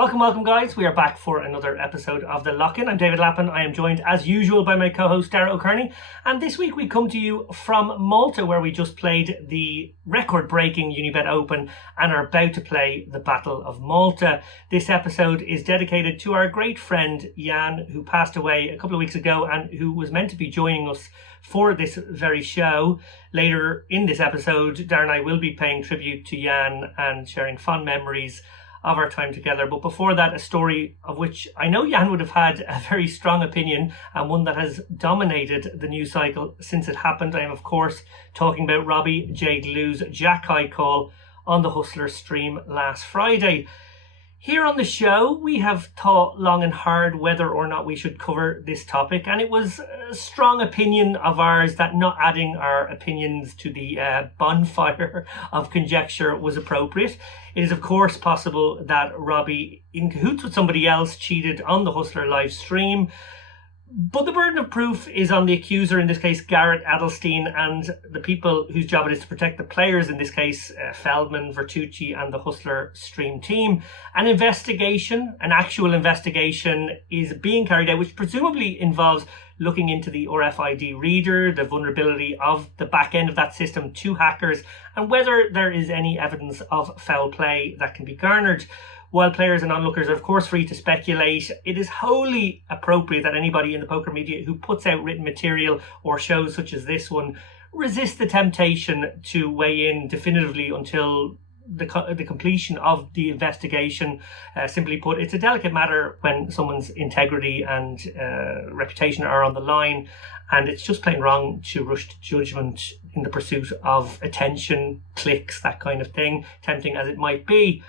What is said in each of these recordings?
Welcome guys. We are back for another episode of The Lock-In. I'm David Lappin. I am joined as usual by my co-host Dara O'Kearney. And this week we come to you from Malta, where we just played the record-breaking Unibet Open and are about to play the Battle of Malta. This episode is dedicated to our great friend Jan, who passed away a couple of weeks ago and who was meant to be joining us for this very show. Later in this episode, Dara and I will be paying tribute to Jan and sharing fond memories of our time together. But before that, a story of which I know Jan would have had a very strong opinion, and one that has dominated the news cycle since it happened. I am, of course, talking about Robbi Lew's Jack High call on the Hustler stream last Friday. Here on the show, we have thought long and hard whether or not we should cover this topic, and it was a strong opinion of ours that not adding our opinions to the bonfire of conjecture was appropriate. It is, of course, possible that Robbi, in cahoots with somebody else, cheated on the Hustler live stream. But the burden of proof is on the accuser, in this case Garrett Adelstein, and the people whose job it is to protect the players, in this case Feldman, Vertucci and the Hustler stream team. An actual investigation is being carried out, which presumably involves looking into the RFID reader, the vulnerability of the back end of that system to hackers, and whether there is any evidence of foul play that can be garnered. While players and onlookers are of course free to speculate, it is wholly appropriate that anybody in the poker media who puts out written material or shows such as this one resist the temptation to weigh in definitively until the completion of the investigation. Simply put, it's a delicate matter when someone's integrity and reputation are on the line, and it's just plain wrong to rush to judgment in the pursuit of attention, clicks, that kind of thing, tempting as it might be.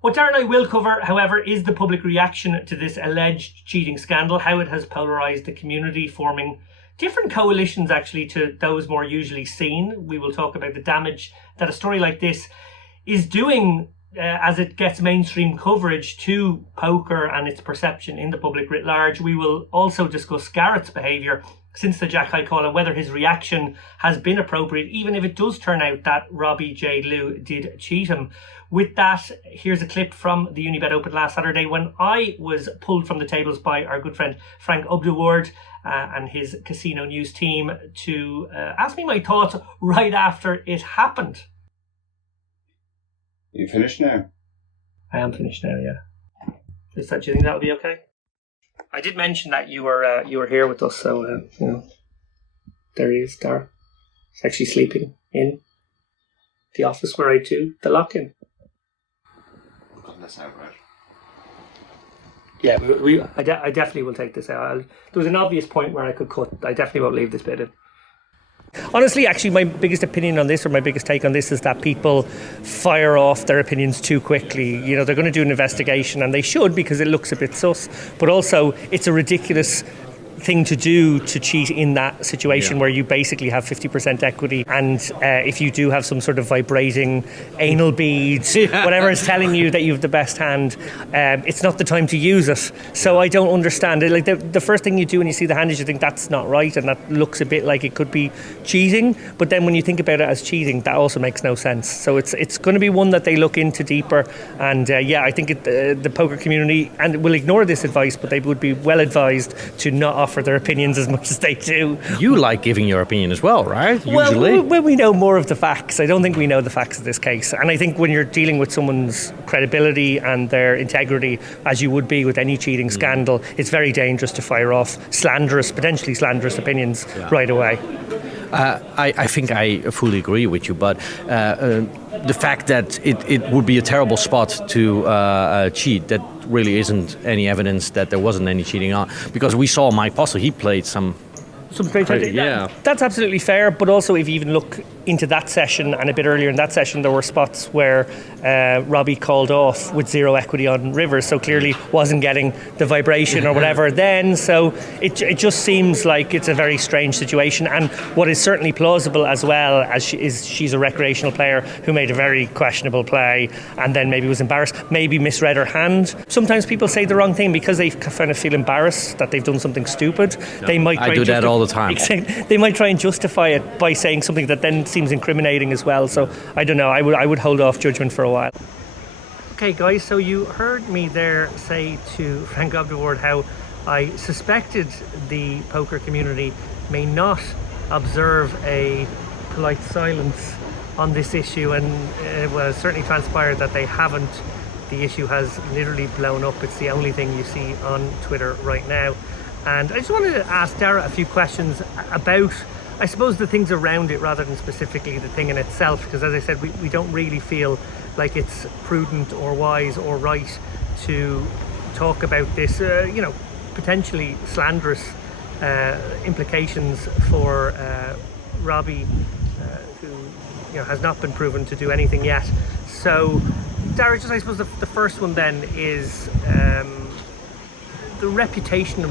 What Dara and I will cover, however, is the public reaction to this alleged cheating scandal, how it has polarised the community, forming different coalitions actually to those more usually seen. We will talk about the damage that a story like this is doing as it gets mainstream coverage to poker and its perception in the public writ large. We will also discuss Garrett's behaviour since the Jack High call and whether his reaction has been appropriate, even if it does turn out that Robbi Lew did cheat him. With that, here's a clip from the Unibet Open last Saturday when I was pulled from the tables by our good friend Frank Ubdeward and his Casino News team to ask me my thoughts right after it happened. You finished now? I am finished now, yeah. Do you think that'll be okay? I did mention that you were here with us, so there he is, Dara. He's actually sleeping in the office where I do the lock-in. Cutting this out, right? Yeah, I definitely will take this out. There was an obvious point where I could cut. I definitely won't leave this bit in. Honestly, actually, my biggest opinion on this, or my biggest take on this, is that people fire off their opinions too quickly. You know, they're going to do an investigation, and they should, because it looks a bit sus. But also, it's a ridiculous thing to do to cheat in that situation where you basically have 50% equity, and if you do have some sort of vibrating anal beads, whatever is telling you that you have the best hand, it's not the time to use it. So I don't understand it. Like the first thing you do when you see the hand is you think that's not right, and that looks a bit like it could be cheating, but then when you think about it as cheating, that also makes no sense. So it's going to be one that they look into deeper, and I think the poker community and will ignore this advice, but they would be well advised to not offer their opinions as much as they do. You like giving your opinion as well, right? Usually. Well, when we know more of the facts. I don't think we know the facts of this case. And I think when you're dealing with someone's credibility and their integrity, as you would be with any cheating scandal, it's very dangerous to fire off potentially slanderous opinions right away. I think I fully agree with you, but the fact that it would be a terrible spot to cheat, that really isn't any evidence that there wasn't any cheating on, because we saw Mike Postle, he played some great idea. Yeah. That's absolutely fair, but also if you even look into that session and a bit earlier in that session, there were spots where Robbi called off with zero equity on Rivers, so clearly wasn't getting the vibration or whatever then. So it just seems like it's a very strange situation, and what is certainly plausible as well as she's a recreational player who made a very questionable play and then maybe was embarrassed, maybe misread her hand. Sometimes people say the wrong thing because they kind of feel embarrassed that they've done something stupid. They might I do that all the time. They might try and justify it by saying something that then seems incriminating as well. So I don't know. I would hold off judgment for a while. Okay, guys, so you heard me there say to Frank Obdeward how I suspected the poker community may not observe a polite silence on this issue, and it was certainly transpired that they haven't. The issue has literally blown up. It's the only thing you see on Twitter right now. And I just wanted to ask Dara a few questions about, I suppose, the things around it rather than specifically the thing in itself, because as I said, we don't really feel like it's prudent or wise or right to talk about this, potentially slanderous implications for Robbi, who has not been proven to do anything yet. So, Dara, just I suppose the first one then is the reputational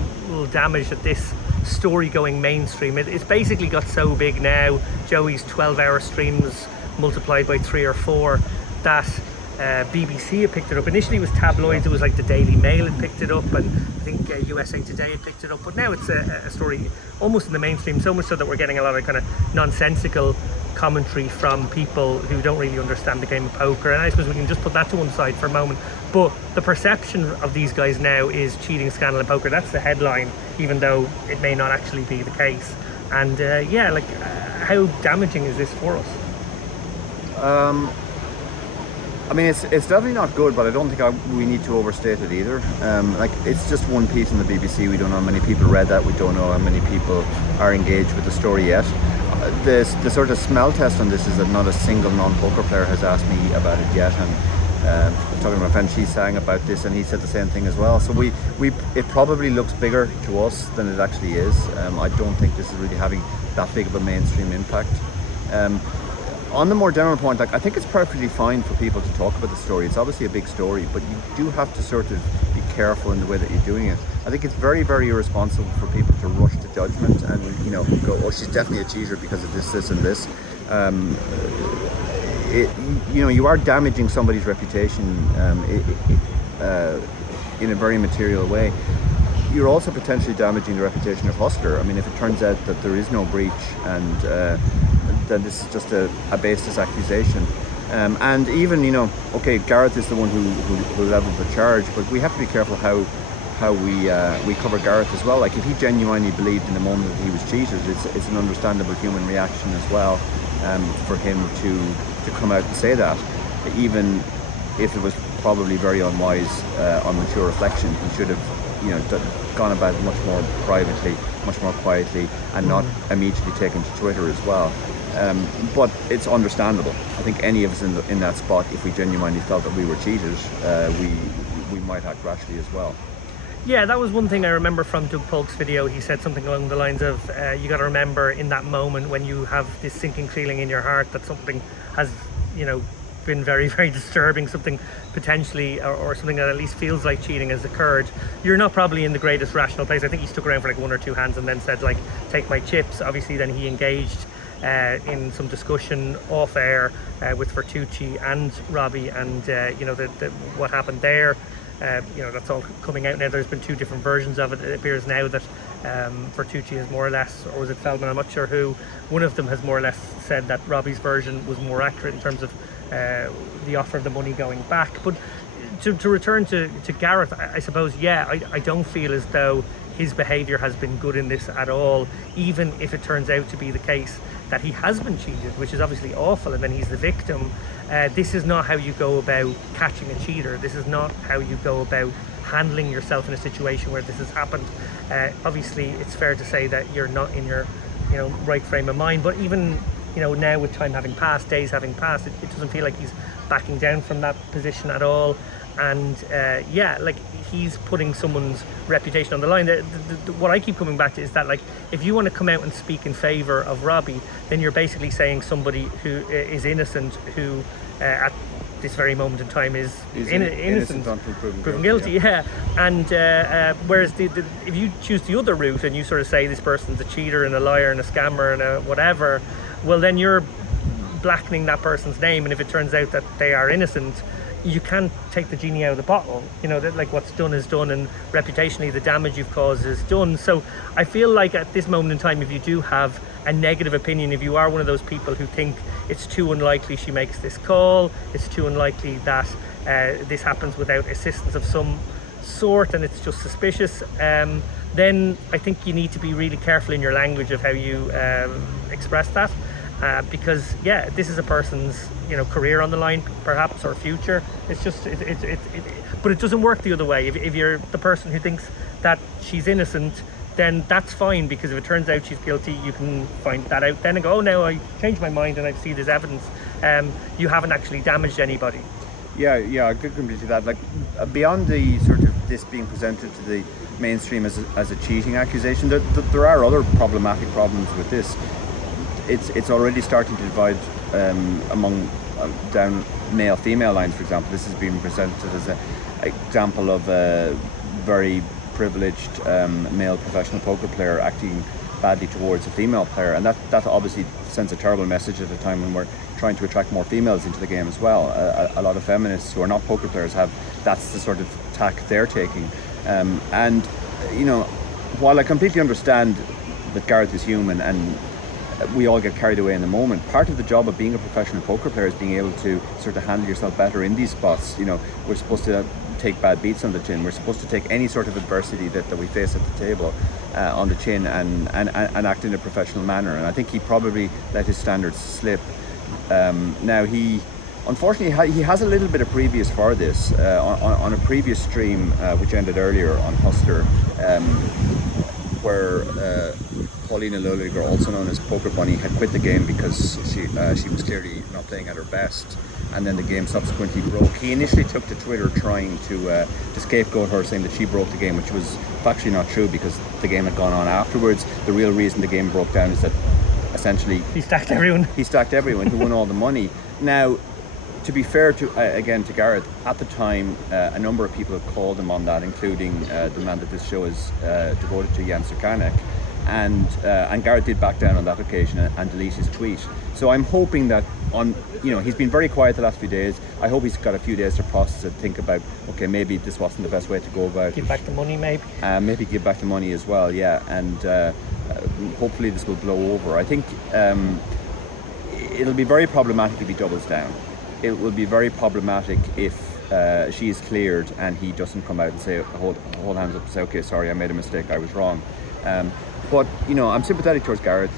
damage that this story going mainstream. It's basically got so big now, Joey's 12-hour streams multiplied by 3 or 4, that BBC had picked it up. Initially it was tabloids, it was like the Daily Mail had picked it up, and I think USA Today had picked it up, but now it's a story almost in the mainstream, so much so that we're getting a lot of kind of nonsensical commentary from people who don't really understand the game of poker. And I suppose we can just put that to one side for a moment, but the perception of these guys now is cheating scandal in poker. That's the headline, even though it may not actually be the case. And how damaging is this for us? I mean, it's definitely not good, but I don't think we need to overstate it either. It's just one piece in the BBC. We don't know how many people read that. We don't know how many people are engaged with the story yet. The sort of smell test on this is that not a single non-poker player has asked me about it yet. And talking to my friend, she sang about this, and he said the same thing as well. So it probably looks bigger to us than it actually is. I don't think this is really having that big of a mainstream impact. On the more general point, I think it's perfectly fine for people to talk about the story. It's obviously a big story, but you do have to sort of be careful in the way that you're doing it. I think it's very, very irresponsible for people to rush to judgment and go, oh, she's definitely a cheater because of this, and this. You are damaging somebody's reputation in a very material way. You're also potentially damaging the reputation of Hustler. I mean, if it turns out that there is no breach and then this is just a baseless accusation. And even, okay, Garrett is the one who leveled the charge, but we have to be careful how we cover Garrett as well. Like, if he genuinely believed in the moment that he was cheated, it's an understandable human reaction as well, for him to come out and say that. Even if it was probably very unwise on mature reflection, he should have gone about it much more privately, much more quietly, and not immediately taken to Twitter as well. But it's understandable. I think any of us in that spot, if we genuinely felt that we were cheated, we might act rashly as well. Yeah, that was one thing I remember from Doug Polk's video. He said something along the lines of, you got to remember in that moment when you have this sinking feeling in your heart that something has, been very, very disturbing, something potentially, or something that at least feels like cheating has occurred, you're not probably in the greatest rational place. I think he stuck around for like 1 or 2 hands and then said, like, take my chips. Obviously then he engaged in some discussion off air with Vertucci and Robbi, and what happened there. That's all coming out now. There's been 2 different versions of it. It appears now that Vertucci has more or less, or was it Feldman, I'm not sure who, one of them has more or less said that Robbie's version was more accurate in terms of the offer of the money going back. But to return to Garrett, I suppose, I don't feel as though his behaviour has been good in this at all, even if it turns out to be the case that he has been cheated, which is obviously awful, and then he's the victim. This is not how you go about catching a cheater. This is not how you go about handling yourself in a situation where this has happened. Obviously, it's fair to say that you're not in your right frame of mind, but even now, with time having passed, days having passed, it doesn't feel like he's backing down from that position at all. And he's putting someone's reputation on the line. What I keep coming back to is that, like, if you want to come out and speak in favour of Robbi, then you're basically saying somebody who is innocent, who at this very moment in time is innocent until proven guilty. Yeah. And whereas if you choose the other route and you sort of say this person's a cheater and a liar and a scammer and a whatever, well, then you're blackening that person's name. And if it turns out that they are innocent, you can't take the genie out of the bottle. You know, that like what's done is done, and reputationally the damage you've caused is done. So I feel like at this moment in time, if you do have a negative opinion, if you are one of those people who think it's too unlikely she makes this call, it's too unlikely that this happens without assistance of some sort, and it's just suspicious, then I think you need to be really careful in your language of how you express that. Because this is a person's, you know, career on the line, perhaps, or future. It's just but it doesn't work the other way. If you're the person who thinks that she's innocent, then that's fine, because if it turns out she's guilty, you can find that out then and go, oh no, I changed my mind and I see there's evidence. You haven't actually damaged anybody. Yeah, I could completely that. Like beyond the sort of this being presented to the mainstream as a cheating accusation, there are other problematic problems with this. It's already starting to divide among down male-female lines, for example. This has been presented as an example of a very privileged male professional poker player acting badly towards a female player, and that obviously sends a terrible message at a time when we're trying to attract more females into the game as well. A lot of feminists who are not poker players that's the sort of tack they're taking, and you know, while I completely understand that Garrett is human and we all get carried away in the moment, part of the job of being a professional poker player is being able to sort of handle yourself better in these spots. You know, we're supposed to take bad beats on the chin. We're supposed to take any sort of adversity that we face at the table on the chin and act in a professional manner. And I think he probably let his standards slip. Now unfortunately he has a little bit of previous for this on a previous stream which ended earlier on Hustler, where Paulina Loeliger, also known as Poker Bunny, had quit the game because she was clearly not playing at her best, and then the game subsequently broke. He initially took to Twitter trying to scapegoat her, saying that she broke the game, which was factually not true because the game had gone on afterwards. The real reason the game broke down is that essentially he stacked everyone who won all the money. Now, to be fair to Garrett, at the time a number of people had called him on that, including the man that this show is devoted to, Jan Suchanek, and Garrett did back down on that occasion and delete his tweet. So I'm hoping that he's been very quiet the last few days. I hope he's got a few days to process it, think about, okay, maybe this wasn't the best way to go about it. Give back the money, maybe. Maybe give back the money as well, yeah, and hopefully this will blow over. I think it'll be very problematic if he doubles down. It will be very problematic if she is cleared and he doesn't come out and say, hold hands up and say, okay, sorry, I made a mistake, I was wrong. But I'm sympathetic towards Garrett.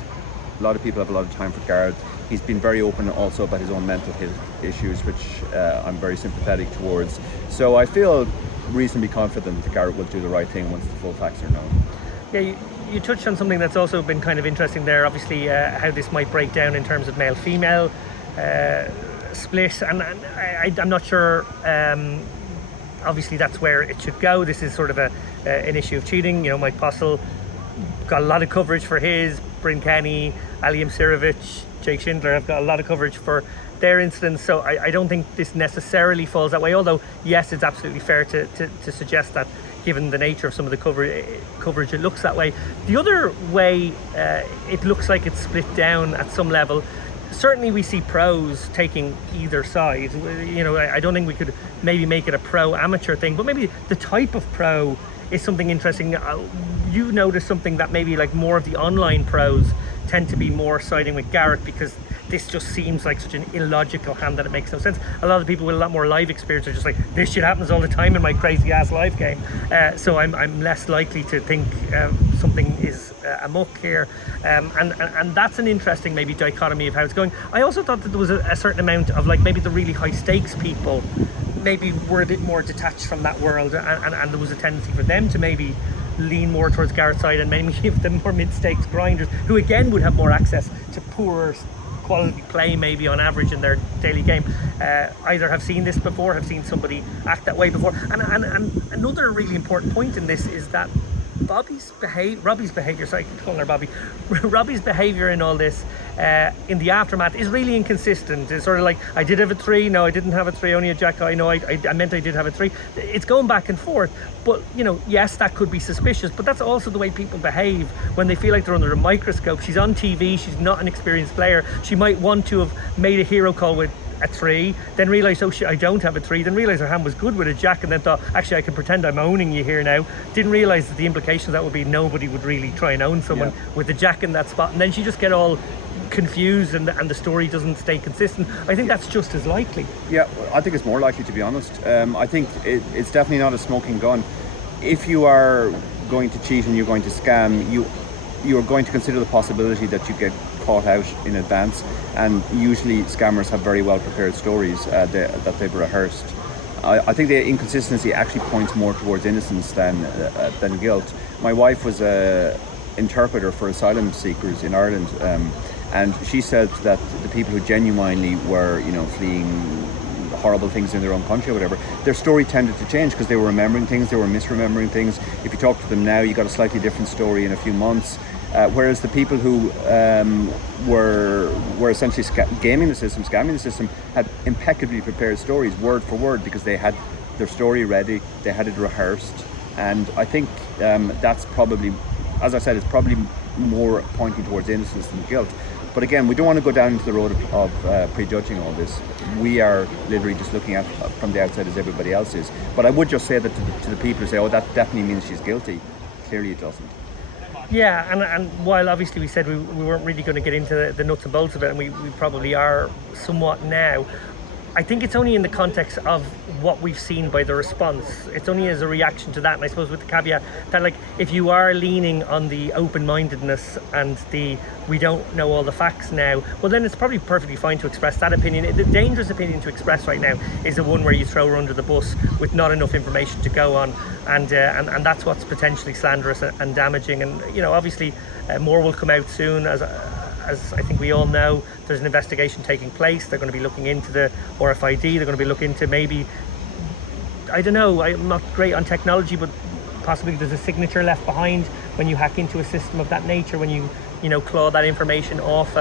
A lot of people have a lot of time for Garrett. He's been very open also about his own mental health issues, which I'm very sympathetic towards. So I feel reasonably confident that Garrett will do the right thing once the full facts are known. Yeah, you touched on something that's also been kind of interesting there, obviously how this might break down in terms of male-female split, and I'm not sure, obviously that's where it should go. This is sort of an issue of cheating. Mike Postle got a lot of coverage for his, Bryn Kenny, Aliam Sirovic, Jake Schindler have got a lot of coverage for their incidents, so I don't think this necessarily falls that way, although yes, it's absolutely fair to suggest that given the nature of some of the coverage it looks that way. The other way it looks like it's split down at some level. Certainly we see pros taking either side. I don't think we could maybe make it a pro-amateur thing, but maybe the type of pro is something interesting. You notice something that maybe like more of the online pros tend to be more siding with Garrett because this just seems like such an illogical hand that it makes no sense. A lot of people with a lot more live experience are just like, this shit happens all the time in my crazy ass live game. So I'm less likely to think something is amok here. And that's an interesting maybe dichotomy of how it's going. I also thought that there was a certain amount of like maybe the really high stakes people maybe were a bit more detached from that world, and there was a tendency for them to maybe lean more towards Garrett's side and maybe give them more mid-stakes grinders who again would have more access to poorer quality play maybe on average in their daily game, either have seen this before, have seen somebody act that way before. And another really important point in this is that Robbi's behaviour, sorry I keep calling her Bobby, Robbi's behaviour in all this in the aftermath is really inconsistent. It's sort of like, I did have a 3, no I didn't have a 3, only a jack high, no I meant I did have a 3. It's going back and forth, but yes, that could be suspicious, but that's also the way people behave when they feel like they're under a microscope. She's on TV, she's not an experienced player, she might want to have made a hero call with a 3, then realised, oh shit, I don't have a 3, then realised her hand was good with a jack, and then thought, actually I can pretend I'm owning you here now. Didn't realise that the implications of that would be nobody would really try and own someone with a jack in that spot, and then she just get all confused and the story doesn't stay consistent. I think that's just as likely. Yeah, I think it's more likely, to be honest. I think it's definitely not a smoking gun. If you are going to cheat and you're going to scam, you're going to consider the possibility that you get caught out in advance, and usually scammers have very well prepared stories that they've rehearsed. I think the inconsistency actually points more towards innocence than guilt. My wife was an interpreter for asylum seekers in Ireland, and she said that the people who genuinely were, fleeing horrible things in their own country or whatever, their story tended to change because they were remembering things, they were misremembering things. If you talk to them now, you got a slightly different story in a few months. Whereas the people who were essentially gaming the system, scamming the system, had impeccably prepared stories, word for word, because they had their story ready, they had it rehearsed. And I think that's probably, as I said, it's probably more pointing towards innocence than guilt. But again, we don't want to go down into the road of prejudging all this. We are literally just looking at from the outside as everybody else is. But I would just say that to the people who say, oh, that definitely means she's guilty. Clearly it doesn't. Yeah, and while obviously we said we weren't really going to get into the nuts and bolts of it, and we probably are somewhat now, I think it's only in the context of what we've seen by the response. It's only as a reaction to that, and I suppose with the caveat that, like, if you are leaning on the open-mindedness and the we don't know all the facts now, well then it's probably perfectly fine to express that opinion. The dangerous opinion to express right now is the one where you throw her under the bus with not enough information to go on, and that's what's potentially slanderous and damaging. And obviously more will come out soon. As I think we all know, there's an investigation taking place. They're going to be looking into the RFID. They're going to be looking into maybe, I don't know, I'm not great on technology, but possibly there's a signature left behind when you hack into a system of that nature, when you claw that information off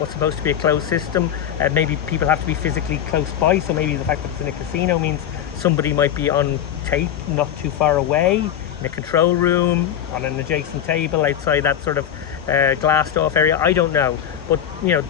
what's supposed to be a closed system. Maybe people have to be physically close by, so maybe the fact that it's in a casino means somebody might be on tape not too far away, in a control room, on an adjacent table outside that sort of glassed off area. I don't know, but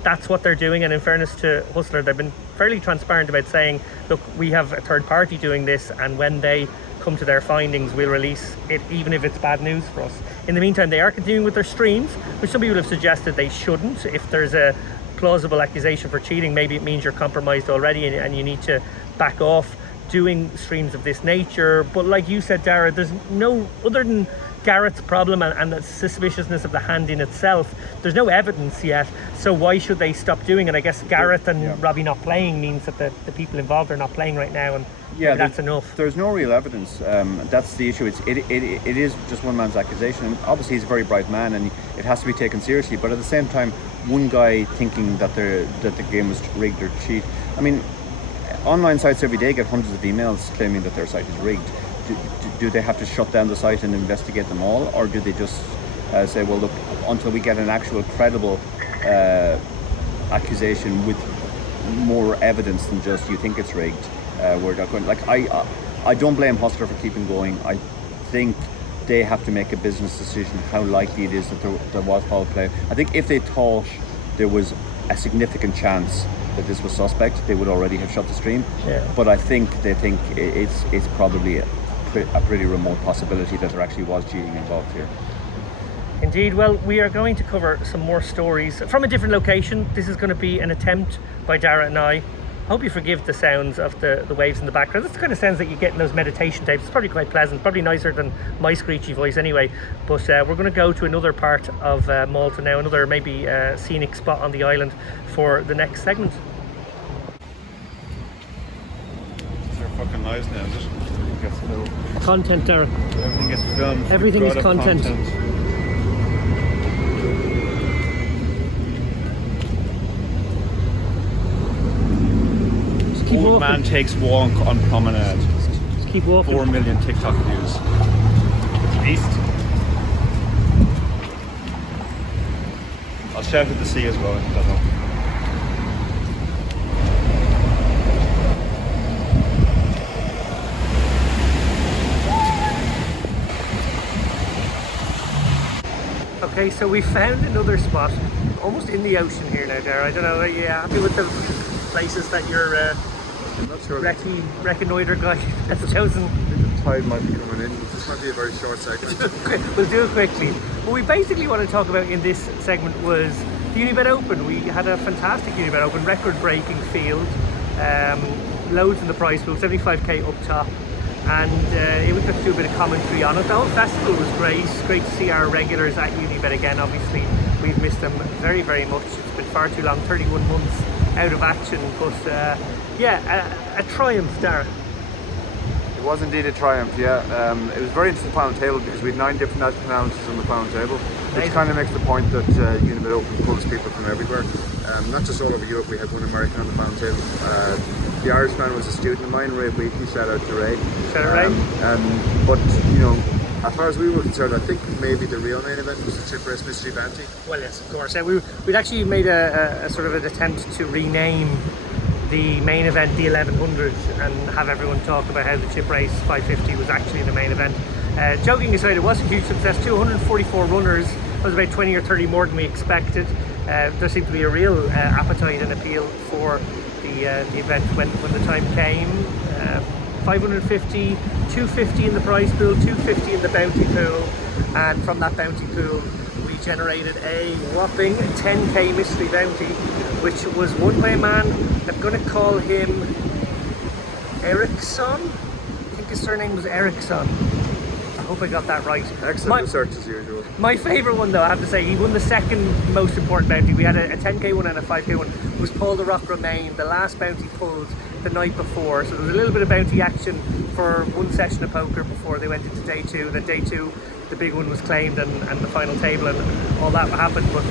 that's what they're doing. And in fairness to Hustler, they've been fairly transparent about saying, look, we have a third party doing this, and when they come to their findings, we'll release it, even if it's bad news for us. In the meantime, they are continuing with their streams, which some people have suggested they shouldn't. If there's a plausible accusation for cheating, maybe it means you're compromised already and you need to back off doing streams of this nature. But like you said, Dara, there's no, other than Garrett's problem and the suspiciousness of the hand in itself, there's no evidence yet, so why should they stop doing it? I guess Garrett and Robbi not playing means that the people involved are not playing right now, and that's enough. There's no real evidence. That's the issue. It is just one man's accusation, and obviously he's a very bright man and it has to be taken seriously, but at the same time, one guy thinking that the game was rigged or cheat. I mean, online sites every day get hundreds of emails claiming that their site is rigged. Do they have to shut down the site and investigate them all, or do they just say, well, look, until we get an actual credible accusation with more evidence than just you think it's rigged, we're not going. Like, I don't blame Hustler for keeping going. I think they have to make a business decision how likely it is that there was foul play. I think if they thought there was a significant chance that this was suspect, they would already have shut the stream. But I think they think it's probably a pretty remote possibility that there actually was cheating involved here. Indeed. Well, we are going to cover some more stories from a different location. This is going to be an attempt by Dara and I. Hope you forgive the sounds of the waves in the background. That's the kind of sounds that you get in those meditation tapes. It's probably quite pleasant, probably nicer than my screechy voice anyway. But we're going to go to another part of Malta now, another maybe scenic spot on the island for the next segment. They're fucking lies now, is it? Gets filmed. Content, Dara. Everything gets filmed. Everything is content. Just keep Old walking. man takes walk on promenade. Just keep walking. 4 million TikTok views. East. I'll shout at the sea as well. I don't know. Okay, so we found another spot, almost in the ocean here now, Dara. I don't know, are you happy with places that your I'm not sure. reconnoiter guy has chosen? The tide might be coming in. This might be a very short segment. We'll do it quickly. What we basically want to talk about in this segment was the Unibet Open. We had a fantastic Unibet Open, record-breaking field, loads in the prize pool, 75k up top, and we got to do a bit of commentary on it. The whole festival was great. It's great to see our regulars at Unibet again. Obviously, we've missed them very, very much. It's been far too long, 31 months out of action, but a triumph, Dara. It was indeed a triumph, yeah. It was very interesting final table because we had 9 different nationalities on the final table, which kind of makes the point that Unibet Open pulls people from everywhere. Not just all over Europe, we had one American on the final table. The Irishman was a student of mine, Ray Wheatley, shout out to Ray. Shout out Ray. But, you know, as far as we were concerned, I think maybe the real main event was the Chip Race Mystery Bounty. Well, yes, of course. We'd actually made a sort of an attempt to rename the main event the 1100 and have everyone talk about how the Chip Race 550 was actually the main event. Joking aside, it was a huge success. 244 runners. That was about 20 or 30 more than we expected. There seemed to be a real appetite and appeal for the event when the time came. 550, 250 in the prize pool, 250 in the bounty pool, and from that bounty pool we generated a whopping 10k mystery bounty, which was won by a man. I'm going to call him Ericsson. I think his surname was Ericsson. I hope I got that right. Excellent research as usual. My favourite one, though, I have to say, he won the second most important bounty. We had a 10k one and a 5k one. It was Paul the Rock Romain, the last bounty pulled the night before. So there was a little bit of bounty action for one session of poker before they went into day 2. Then day 2, the big one was claimed and the final table and all that happened. But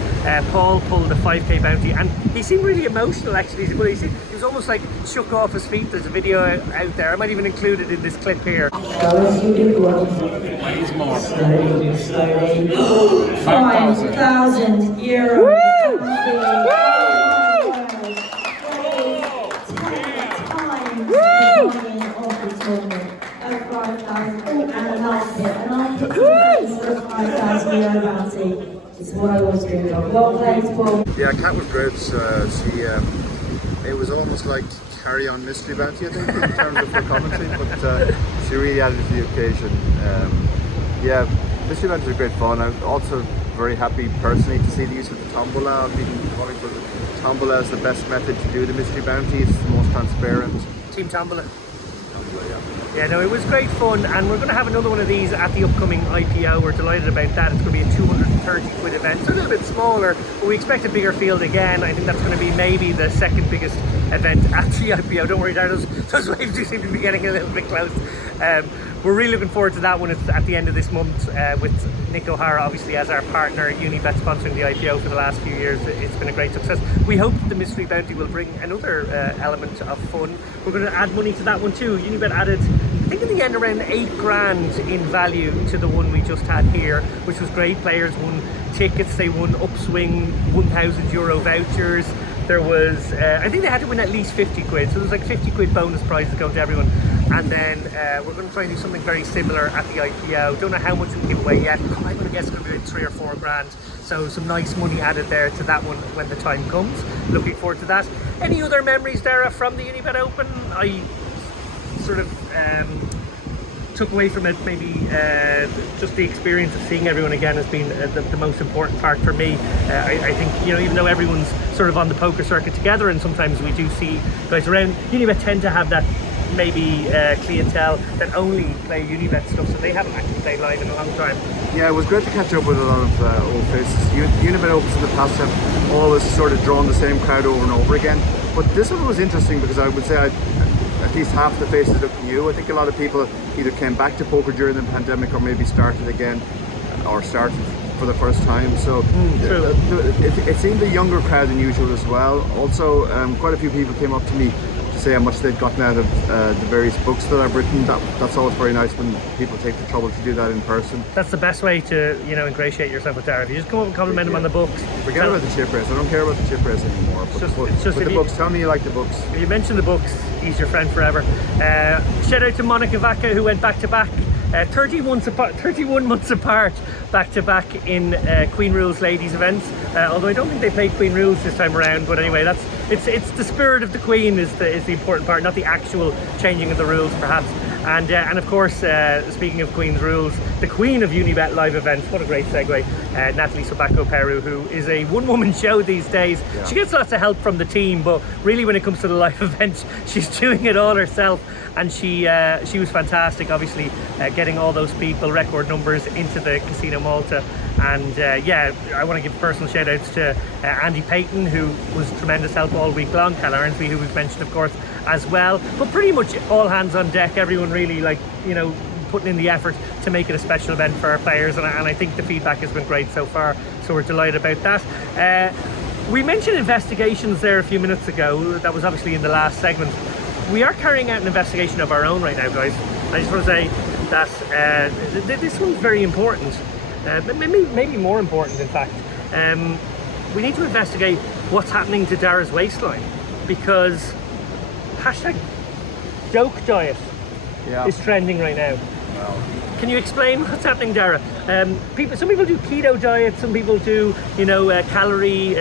Paul pulled a 5k bounty and he seemed really emotional, actually. He was almost like shook off his feet. There's a video out there. I might even include it in this clip here. Mine's more. 5,000 euros. It's what I was dreaming of. Well played, Paul. Yeah, Kat was great. It was almost like Carry On Mystery Bounty, I think, in terms of her commentary, but she really added to the occasion. Mystery Bounty was great fun. I'm also very happy personally to see the use of the tombola. I've been calling for the tombola as the best method to do the Mystery Bounty. It's the most transparent. Team Tombola. Yeah. Yeah, no, it was great fun, and we're going to have another one of these at the upcoming IPO. We're delighted about that. It's going to be a 230 quid event, so a little bit smaller, but we expect a bigger field again. I think that's going to be maybe the second biggest event at the IPO. Don't worry, those waves do seem to be getting a little bit close. We're really looking forward to that one. It's at the end of this month with Nick O'Hara, obviously, as our partner. Unibet sponsoring the IPO for the last few years. It's been a great success. We hope that the Mystery Bounty will bring another element of fun. We're going to add money to that one too. Unibet added, I think in the end, around 8 grand in value to the one we just had here, which was great. Players won tickets, they won upswing €1,000 vouchers. There was, I think they had to win at least 50 quid, so there was like 50 quid bonus prizes going to everyone. And then we're going to try and do something very similar at the IPO. Don't know how much we'll give away yet. I'm going to guess it's going to be like 3 or 4 grand. So some nice money added there to that one when the time comes. Looking forward to that. Any other memories, Dara, from the Unibet Open? I sort of took away from it maybe just the experience of seeing everyone again has been the most important part for me. I think, you know, even though everyone's sort of on the poker circuit together and sometimes we do see guys around, Unibet tend to have that maybe clientele that only play Unibet stuff, so they haven't actually played live in a long time. Yeah, it was great to catch up with a lot of old faces. Unibet Opens in the past have always sort of drawn the same crowd over and over again, but this one was interesting because I would say at least half the faces looked new. I think a lot of people either came back to poker during the pandemic or maybe started again or started for the first time. So it seemed a younger crowd than usual as well. Also, quite a few people came up to me to say how much they'd gotten out of the various books that I've written. That's always very nice when people take the trouble to do that in person. That's the best way to, you know, ingratiate yourself with Dara. If you just come up and compliment him on the books. Forget about the chip race. I don't care about the chip race anymore. But the books. Tell me you like the books. You mentioned the books. He's your friend forever. Shout out to Monica Vaca, who went back to back 31 months apart, back to back in Queen Rules ladies events. Although I don't think they played Queen Rules this time around, but anyway, it's the spirit of the Queen is the important part, not the actual changing of the rules perhaps. And of course, speaking of Queen's Rules, the Queen of Unibet live events, what a great segue, Natalie Sobako-Peru, who is a one-woman show these days. Yeah. She gets lots of help from the team, but really when it comes to the live event, she's doing it all herself. And she was fantastic, obviously, getting all those people, record numbers, into the Casino Malta. And yeah, I want to give personal shout outs to Andy Payton, who was tremendous help all week long, Cal Arnsby, who we've mentioned of course as well, but pretty much all hands on deck, everyone really, like, you know, putting in the effort to make it a special event for our players, and I think the feedback has been great so far, so we're delighted about that. We mentioned investigations there a few minutes ago. That was obviously in the last segment. We are carrying out an investigation of our own right now, guys. I just want to say that this one's very important. Maybe more important, in fact. We need to investigate what's happening to Dara's waistline, because hashtag Doke Diet is trending right now. Wow. Can you explain what's happening, Dara? Some people do keto diet, some people do, you know, calorie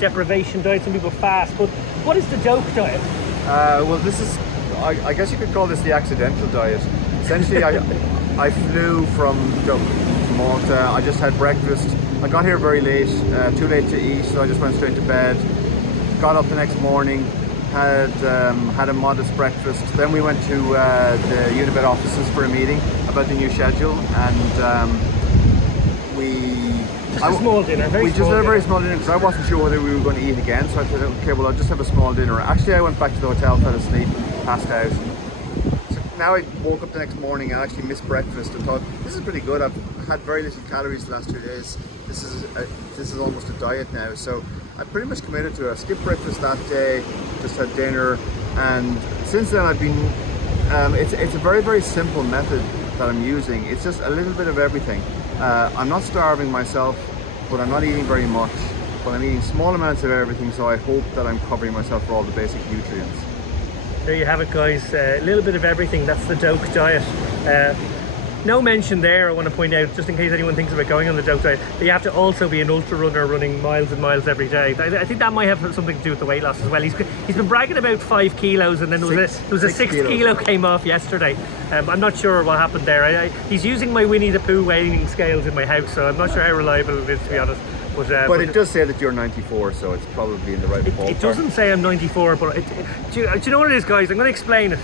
deprivation diet, some people fast. But what is the Doke Diet? Well, this is, I guess you could call this the accidental diet. Essentially, I flew from Malta. I just had breakfast. I got here very late, too late to eat, so I just went straight to bed. Got up the next morning, had a modest breakfast. Then we went to the Unibet offices for a meeting about the new schedule, and a small dinner. We just had a very small dinner because I wasn't sure whether we were going to eat again. So I said, okay, well, I'll just have a small dinner. Actually, I went back to the hotel, fell asleep, passed out. So now I woke up the next morning and actually missed breakfast and thought, this is pretty good. I've had very little calories the last 2 days. This is almost a diet now. So I pretty much committed to it. I skipped breakfast that day, just had dinner, and since then I've been. It's a very, very simple method that I'm using. It's just a little bit of everything. I'm not starving myself, but I'm not eating very much. But I'm eating small amounts of everything, so I hope that I'm covering myself for all the basic nutrients. There you have it, guys. A little bit of everything. That's the Doke Diet. No mention there, I want to point out, just in case anyone thinks about going on the Doke Diet, that you have to also be an ultra runner running miles and miles every day. I think that might have something to do with the weight loss as well. He's been bragging about 5 kilos, and then there was a 6 kilo came off yesterday. I'm not sure what happened there. He's using my Winnie the Pooh weighing scales in my house, so I'm not sure how reliable it is, to be honest. But it does say that you're 94, so it's probably in the right ballpark. It doesn't say I'm 94, but do you know what it is, guys? I'm going to explain it.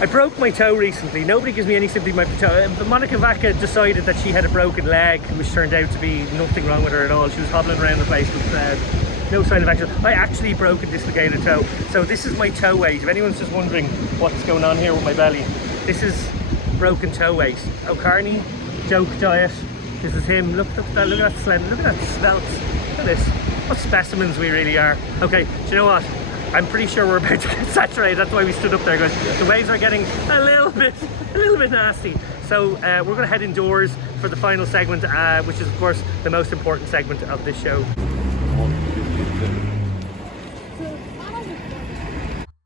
I broke my toe recently. Nobody gives me any sympathy with my toe. Monica Vaca decided that she had a broken leg, which turned out to be nothing wrong with her at all. She was hobbling around the place with no sign of action. I actually broke a dislocated toe. So this is my toe weight. If anyone's just wondering what's going on here with my belly, this is broken toe weight. O'Carney, Doke Diet. This is him. Look at that. Look at that slender. Look at that svelte. Look at this. What specimens we really are. Okay, do you know what? I'm pretty sure we're about to get saturated. That's why we stood up there, guys. The waves are getting a little bit nasty. So we're going to head indoors for the final segment, which is, of course, the most important segment of this show.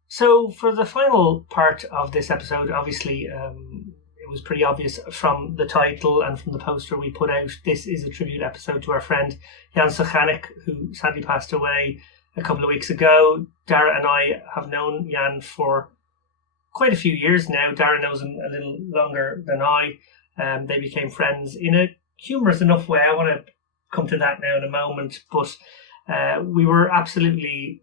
So for the final part of this episode, obviously, it was pretty obvious from the title and from the poster we put out. This is a tribute episode to our friend Jan Suchanek, who sadly passed away a couple of weeks ago. Dara and I have known Jan for quite a few years now. Dara knows him a little longer than I. They became friends in a humorous enough way. I want to come to that now in a moment, but we were absolutely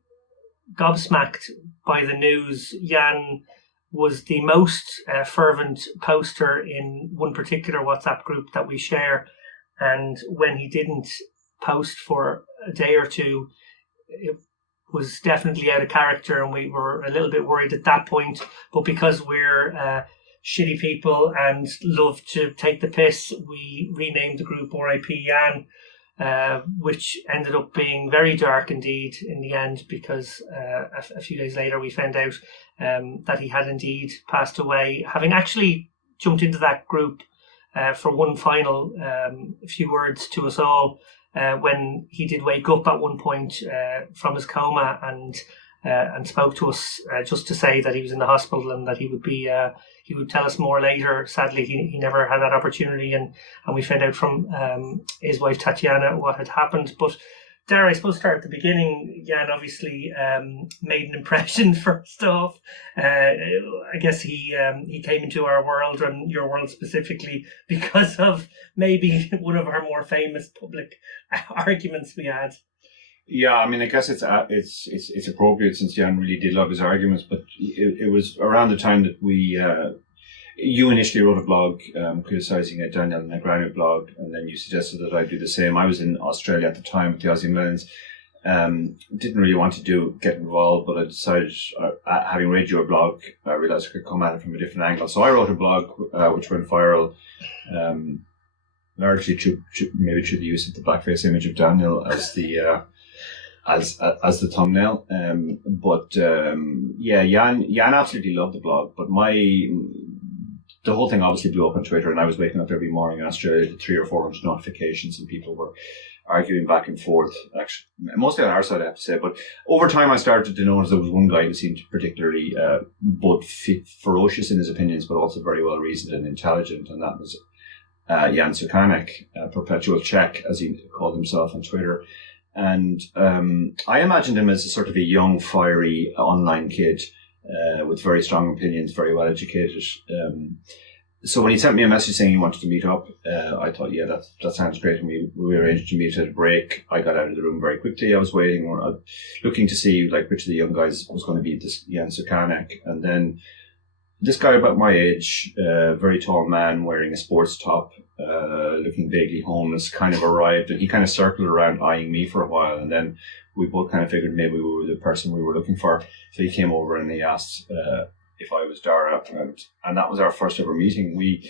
gobsmacked by the news. Jan was the most fervent poster in one particular WhatsApp group that we share, and when he didn't post for a day or two, it was definitely out of character, and we were a little bit worried at that point. But because we're shitty people and love to take the piss, we renamed the group RIP Jan, which ended up being very dark indeed in the end, because a few days later we found out that he had indeed passed away, having actually jumped into that group for one final few words to us all. When he did wake up at one point from his coma, and and spoke to us just to say that he was in the hospital and that he would tell us more later. Sadly, he never had that opportunity, and we found out from his wife Tatiana what had happened. But Dara, I suppose start at the beginning. Jan obviously made an impression first off. I guess he came into our world, and your world specifically, because of maybe one of our more famous public arguments we had. Yeah, I mean, I guess it's appropriate since Jan really did love his arguments, but it was around the time that you initially wrote a blog criticising a Daniel Negreanu blog, and then you suggested that I do the same. I was in Australia at the time with the Aussie Millions. Didn't really want to get involved, but I decided, having read your blog, I realised I could come at it from a different angle. So I wrote a blog which went viral, largely through the use of the blackface image of Daniel as the as the thumbnail. Jan absolutely loved the blog, but the whole thing obviously blew up on Twitter, and I was waking up every morning in Australia to 300 or 400 notifications, and people were arguing back and forth, actually, mostly on our side, I have to say. But over time, I started to notice there was one guy who seemed particularly both ferocious in his opinions, but also very well reasoned and intelligent, and that was Jan Suchanek, Perpetual Czech, as he called himself on Twitter. And I imagined him as a sort of a young, fiery online kid with very strong opinions, very well educated. So when he sent me a message saying he wanted to meet up, I thought, yeah, that sounds great. And we arranged to meet at a break. I got out of the room very quickly. I was waiting, looking to see which of the young guys was going to be this Jan Suchanek. And then this guy about my age, very tall man wearing a sports top, looking vaguely homeless, kind of arrived, and he kind of circled around eyeing me for a while, and then we both kind of figured maybe we were the person we were looking for. So he came over and he asked if I was Dara, and that was our first ever meeting. We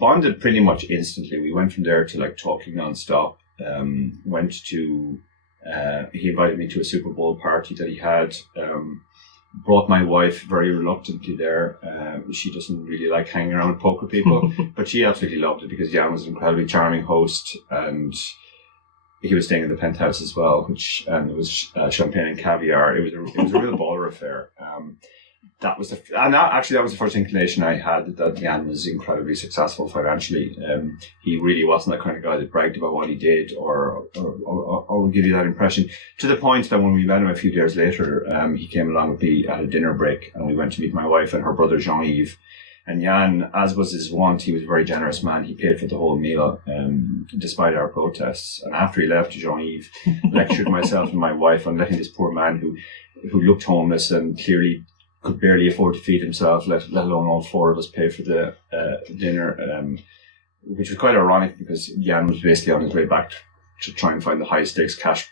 bonded pretty much instantly. We went from there to talking nonstop. He invited me to a Super Bowl party that he had. Brought my wife very reluctantly there. She doesn't really like hanging around with poker people, but she absolutely loved it because Jan was an incredibly charming host, and he was staying in the penthouse as well, and it was champagne and caviar. It was a real baller affair. That was the first inclination I had that Jan was incredibly successful financially. He really wasn't that kind of guy that bragged about what he did or would give you that impression. To the point that when we met him a few years later, he came along with me at a dinner break, and we went to meet my wife and her brother Jean-Yves. And Jan, as was his wont, he was a very generous man. He paid for the whole meal, despite our protests. And after he left, Jean-Yves lectured myself and my wife on letting this poor man who looked homeless and clearly could barely afford to feed himself, let alone all four of us pay for the dinner, which was quite ironic because Jan was basically on his way back to try and find the high stakes cash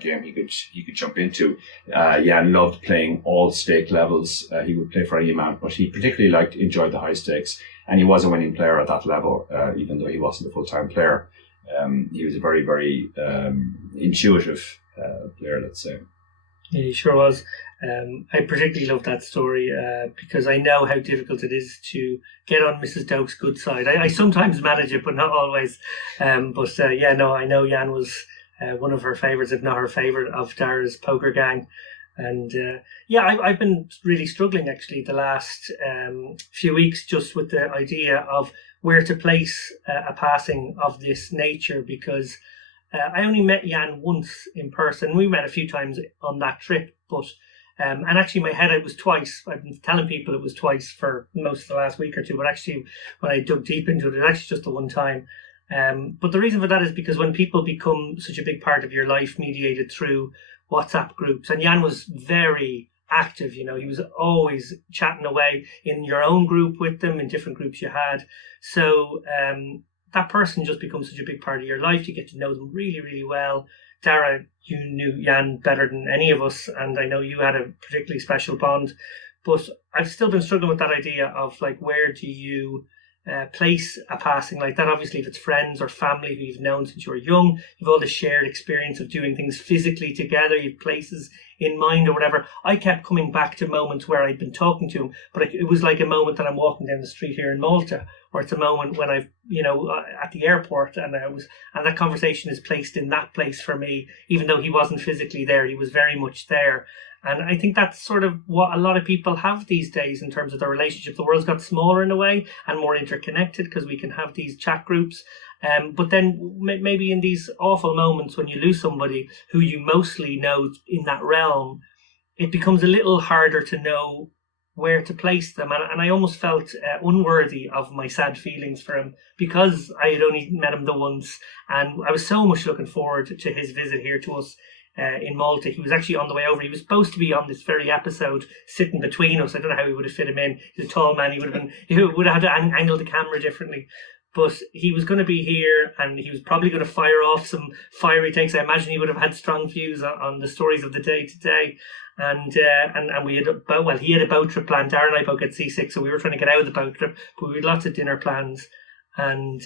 game he could jump into. Jan loved playing all stake levels. He would play for any amount, but he particularly enjoyed the high stakes, and he was a winning player at that level, even though he wasn't a full-time player. He was a very, very intuitive player, let's say. Yeah, he sure was. I particularly love that story because I know how difficult it is to get on Mrs. Doke's good side. I sometimes manage it, but not always. I know Jan was one of her favourites, if not her favourite, of Dara's poker gang. And I've been really struggling actually the last few weeks just with the idea of where to place a passing of this nature, because I only met Jan once in person. We met a few times on that trip, but and actually in my head it was twice. I've been telling people it was twice for most of the last week or two, but actually when I dug deep into it, it's actually just the one time. But the reason for that is because when people become such a big part of your life, mediated through WhatsApp groups, and Jan was very active, he was always chatting away in your own group with them, in different groups you had. So that person just becomes such a big part of your life. You get to know them really, really well. Dara, you knew Jan better than any of us, and I know you had a particularly special bond. But I've still been struggling with that idea of where do you place a passing like that? Obviously, if it's friends or family who you've known since you were young, you've all this shared experience of doing things physically together, you've places in mind or whatever. I kept coming back to moments where I'd been talking to him, but it was like a moment that I'm walking down the street here in Malta, or it's a moment when I've, at the airport, and that conversation is placed in that place for me, even though he wasn't physically there, he was very much there. And I think that's sort of what a lot of people have these days in terms of their relationship. The world's got smaller in a way and more interconnected because we can have these chat groups. But then maybe in these awful moments when you lose somebody who you mostly know in that realm, it becomes a little harder to know where to place them. And I almost felt unworthy of my sad feelings for him because I had only met him the once. And I was so much looking forward to his visit here to us in Malta. He was actually on the way over. He was supposed to be on this very episode sitting between us. I don't know how we would have fit him in. He's a tall man. He would have had to angle the camera differently. But he was going to be here and he was probably going to fire off some fiery takes. I imagine he would have had strong views on the stories of the day today. And we had he had a boat trip planned. Dara and I both get seasick, so we were trying to get out of the boat trip, but we had lots of dinner plans. And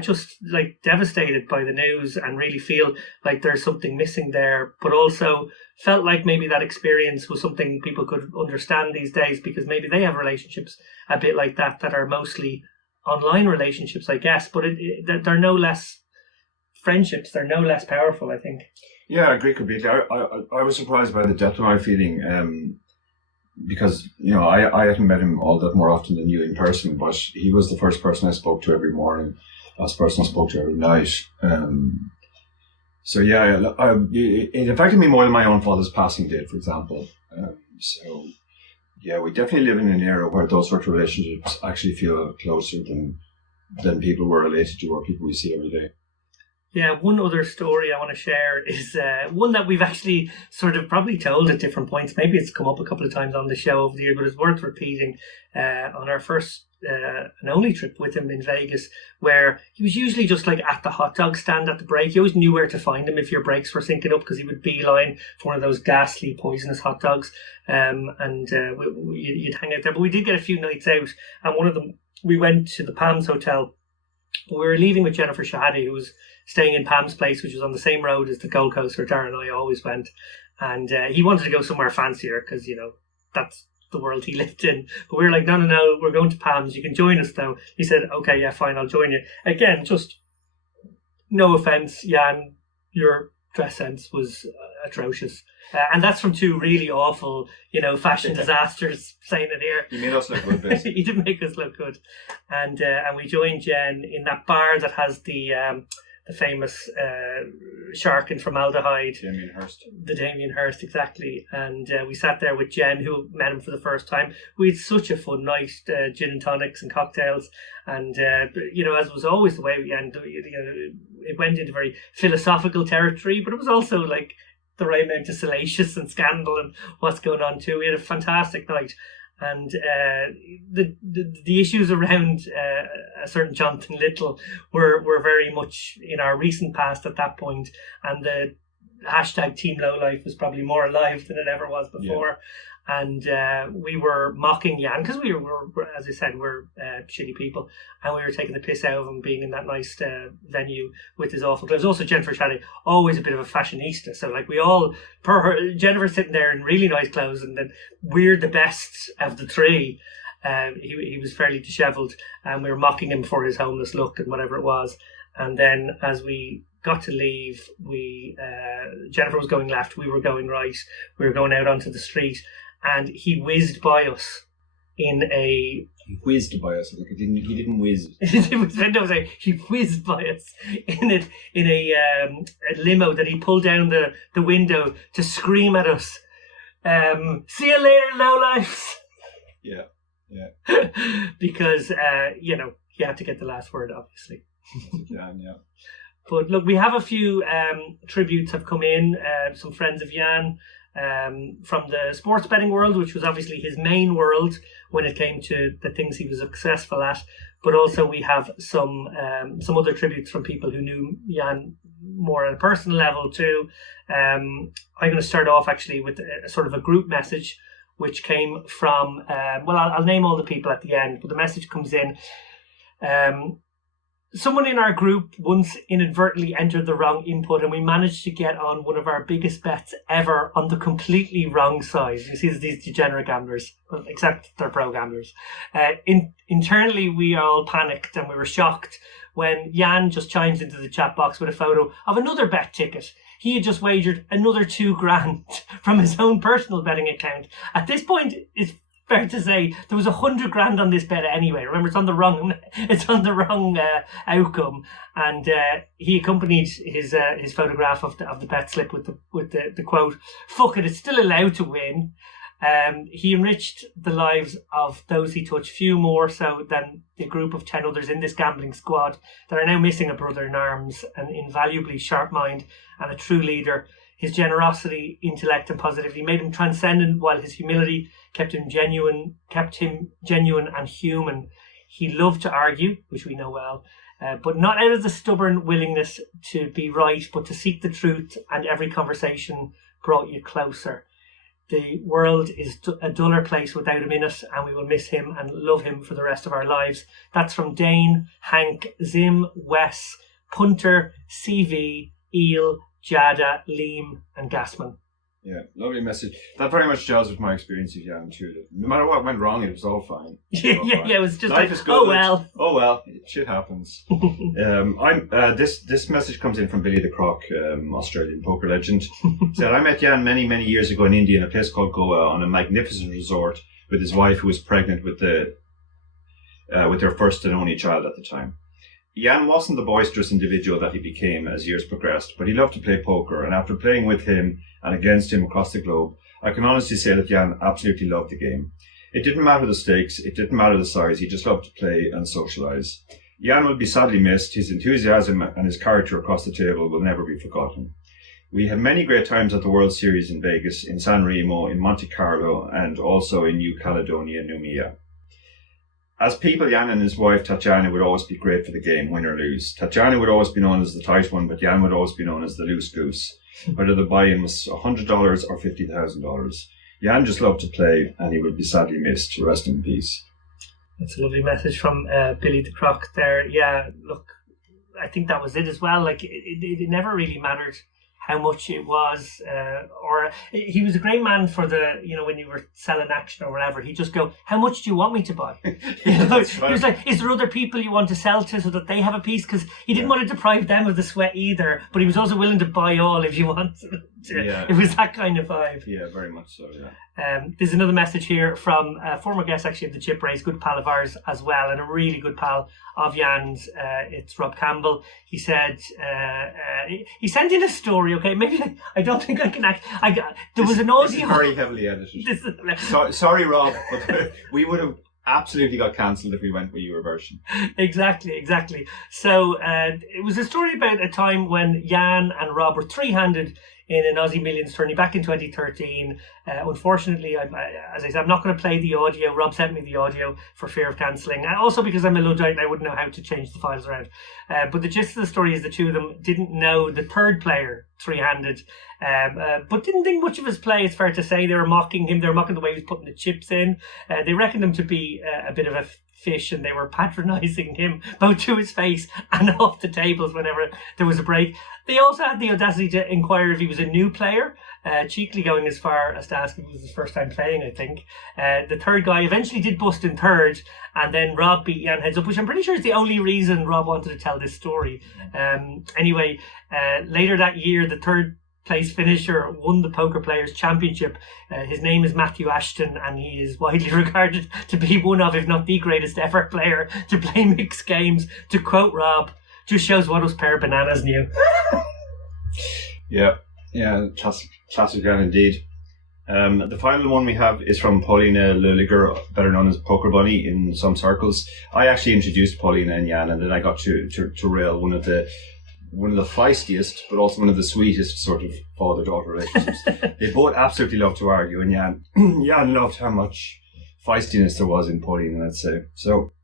just like devastated by the news and really feel like there's something missing there, but also felt like maybe that experience was something people could understand these days because maybe they have relationships a bit like that are mostly online relationships, I guess, but they're no less friendships. They're no less powerful, I think. Yeah, I agree completely. I was surprised by the depth of my feeling because, I hadn't met him all that more often than you in person, but he was the first person I spoke to every morning, last person I spoke to every night. So yeah, it affected me more than my own father's passing did, for example. So yeah, we definitely live in an era where those sort of relationships actually feel closer than people we're related to or people we see every day. Yeah, one other story I want to share is one that we've actually sort of probably told at different points. Maybe it's come up a couple of times on the show over the year, but it's worth repeating. On our first and only trip with him in Vegas, where he was usually just like at the hot dog stand at the break. You always knew where to find him if your brakes were sinking up because he would beeline for one of those ghastly, poisonous hot dogs. You'd hang out there. But we did get a few nights out, and one of them, we went to the Palms Hotel. But we were leaving with Jennifer Shahadi, who was staying in Pam's place, which was on the same road as the Gold Coast where Dara and I always went. And he wanted to go somewhere fancier because, that's the world he lived in. But we were like, no, we're going to Pam's. You can join us, though. He said, okay, yeah, fine, I'll join you. Again, just no offence, Jan, your dress sense was atrocious. And that's from two really awful, fashion disasters saying it here. You made us look good, basically. He did make us look good. And we joined Jen in that bar that has the famous shark in formaldehyde. The Damien Hirst, exactly. And we sat there with Jen, who met him for the first time. We had such a fun night, gin and tonics and cocktails. And, as was always the way we ended, it went into very philosophical territory, but it was also like the right amount of salacious and scandal and what's going on too. We had a fantastic night. And the issues around a certain Jonathan Little were very much in our recent past at that point, and the hashtag Team Lowlife was probably more alive than it ever was before. Yeah. And we were mocking Jan because we were, as I said, we're shitty people, and we were taking the piss out of him being in that nice venue with his awful clothes. Also, Jennifer Shaddy, always a bit of a fashionista, so like we all, Jennifer sitting there in really nice clothes, and then we're the best of the three. He was fairly dishevelled, and we were mocking him for his homeless look and whatever it was. And then as we got to leave, Jennifer was going left, we were going right. We were going out onto the street. And he whizzed by us in a... He whizzed by us. Like he didn't whiz. He whizzed by us in a limo that he pulled down the window to scream at us. See you later, lowlifes. Yeah. Because, he had to get the last word, obviously. Jan, yeah. But look, we have a few tributes have come in. Some friends of Jan. From the sports betting world, which was obviously his main world when it came to the things he was successful at, but also we have some other tributes from people who knew Jan more at a personal level too. I'm going to start off actually with a sort of a group message which came from I'll name all the people at the end, but the message comes in. Someone in our group once inadvertently entered the wrong input, and we managed to get on one of our biggest bets ever on the completely wrong side. You see these degenerate gamblers, except they're pro gamblers. Internally, we all panicked and we were shocked when Jan just chimes into the chat box with a photo of another bet ticket he had just wagered another $2,000 from his own personal betting account. At this point, it's fair to say there was $100,000 on this bet anyway. Remember, it's on the wrong outcome, and he accompanied his photograph of the bet slip with the quote, "Fuck it, it's still allowed to win." He enriched the lives of those he touched, few more so than the group of 10 others in this gambling squad that are now missing a brother in arms, an invaluably sharp mind and a true leader. His generosity, intellect and positivity made him transcendent, while his humility kept him genuine and human. He loved to argue, which we know well, but not out of the stubborn willingness to be right, but to seek the truth, and every conversation brought you closer. The world is a duller place without him in it, and we will miss him and love him for the rest of our lives. That's from Dane, Hank, Zim, Wes, Punter, CV, Eel, Jada, Liam and Gassman. Yeah, lovely message. That very much gels with my experience of Jan too. No matter what went wrong, it was all fine. It was just life like, is good. oh well, shit happens. This message comes in from Billy the Croc, Australian poker legend. Said, I met Jan many years ago in India in a place called Goa on a magnificent resort with his wife, who was pregnant with their first and only child at the time. Jan wasn't the boisterous individual that he became as years progressed, but he loved to play poker, and after playing with him and against him across the globe, I can honestly say that Jan absolutely loved the game. It didn't matter the stakes, it didn't matter the size, he just loved to play and socialise. Jan will be sadly missed. His enthusiasm and his character across the table will never be forgotten. We had many great times at the World Series in Vegas, in San Remo, in Monte Carlo, and also in New Caledonia, Noumea. As people, Jan and his wife Tatjana would always be great for the game, win or lose. Tatjana would always be known as the tight one, but Jan would always be known as the loose goose, whether the buy-in was $100 or $50,000. Jan just loved to play, and he would be sadly missed. Rest in peace. That's a lovely message from Billy the Croc there. Yeah, look, I think that was it as well. Like, it never really mattered how much it was, or he was a great man for the, when you were selling action or whatever, he'd just go, how much do you want me to buy? He was like, is there other people you want to sell to so that they have a piece? Because he didn't want to deprive them of the sweat either, but he was also willing to buy all if you wanted to. Yeah. It was that kind of vibe. Yeah, very much so, yeah. There's another message here from a former guest actually of the Chip Race, good pal of ours as well, and a really good pal of Jan's. It's Rob Campbell. He said he sent in a story. Okay, maybe I don't think I can act. There was an audio. This is very heavily edited. Sorry, Rob, but we would have absolutely got cancelled if we went with your version. Exactly. So it was a story about a time when Jan and Rob were three-handed in an Aussie Millions tourney back in 2013. Unfortunately, as I said, I'm not going to play the audio. Rob sent me the audio for fear of cancelling. And also because I'm a Luddite and I wouldn't know how to change the files around. But the gist of the story is the two of them didn't know the third player, three-handed, but didn't think much of his play, it's fair to say. They were mocking him. They were mocking the way he was putting the chips in. They reckoned him to be a bit of a fish, and they were patronising him both to his face and off the tables whenever there was a break. They also had the audacity to inquire if he was a new player, cheekily going as far as to ask if it was his first time playing, I think. The third guy eventually did bust in third, and then Rob beat Jan heads up, which I'm pretty sure is the only reason Rob wanted to tell this story. Anyway, later that year, the third place finisher won the Poker Players Championship. His name is Matthew Ashton, and he is widely regarded to be one of, if not the greatest ever player to play mixed games. To quote Rob, just shows what us pair of bananas knew. Yeah, classic Jan indeed. The final one we have is from Paulina Loeliger, better known as Poker Bunny in some circles. I actually introduced Paulina and Jan, and then I got to rail one of the feistiest, but also one of the sweetest sort of father-daughter relationships. They both absolutely love to argue, and Jan loved how much feistiness there was in Paulina, let's say. So,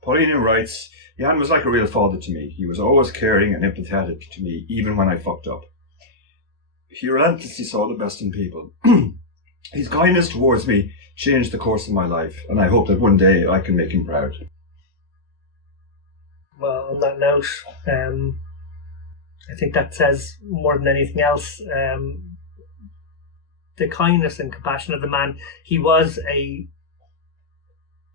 Paulina writes, Jan was like a real father to me. He was always caring and empathetic to me, even when I fucked up. He relentlessly saw the best in people. His kindness towards me changed the course of my life, and I hope that one day I can make him proud. Well, on that note, I think that says more than anything else. The kindness and compassion of the man. He was a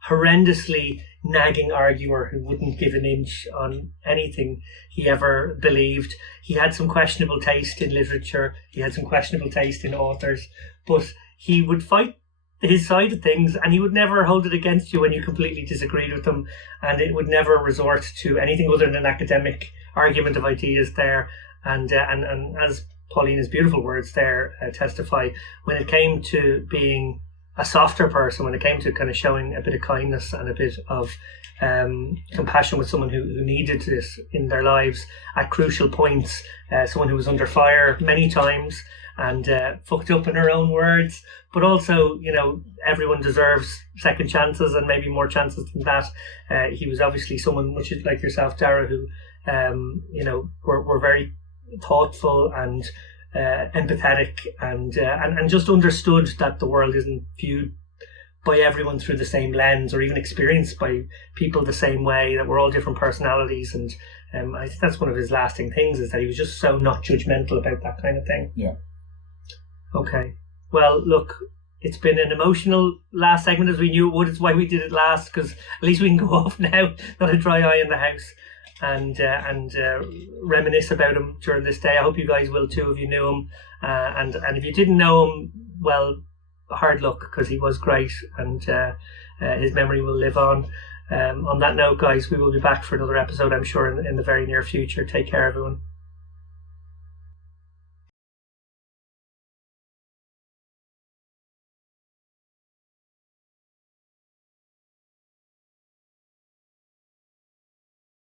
horrendously nagging arguer who wouldn't give an inch on anything he ever believed. He had some questionable taste in literature. He had some questionable taste in authors, but he would fight his side of things, and he would never hold it against you when you completely disagreed with him, and it would never resort to anything other than an academic argument of ideas there. And as Paulina's beautiful words there testify, when it came to being a softer person, when it came to kind of showing a bit of kindness and a bit of compassion with someone who needed this in their lives at crucial points, someone who was under fire many times and fucked up in her own words, but also, you know, everyone deserves second chances and maybe more chances than that. He was obviously someone much like yourself, Dara, who you know, were very thoughtful and empathetic and just understood that the world isn't viewed by everyone through the same lens, or even experienced by people the same way, that we're all different personalities. And I think that's one of his lasting things, is that he was just so not judgmental about that kind of thing. Yeah. Okay. Well, look, it's been an emotional last segment, as we knew it would. It's why we did it last, because at least we can go off now, not a dry eye in the house, and reminisce about him during this day. I hope you guys will too, if you knew him. And if you didn't know him, well, hard luck, because he was great, and his memory will live on. On that note, guys, we will be back for another episode, I'm sure, in the very near future. Take care, everyone.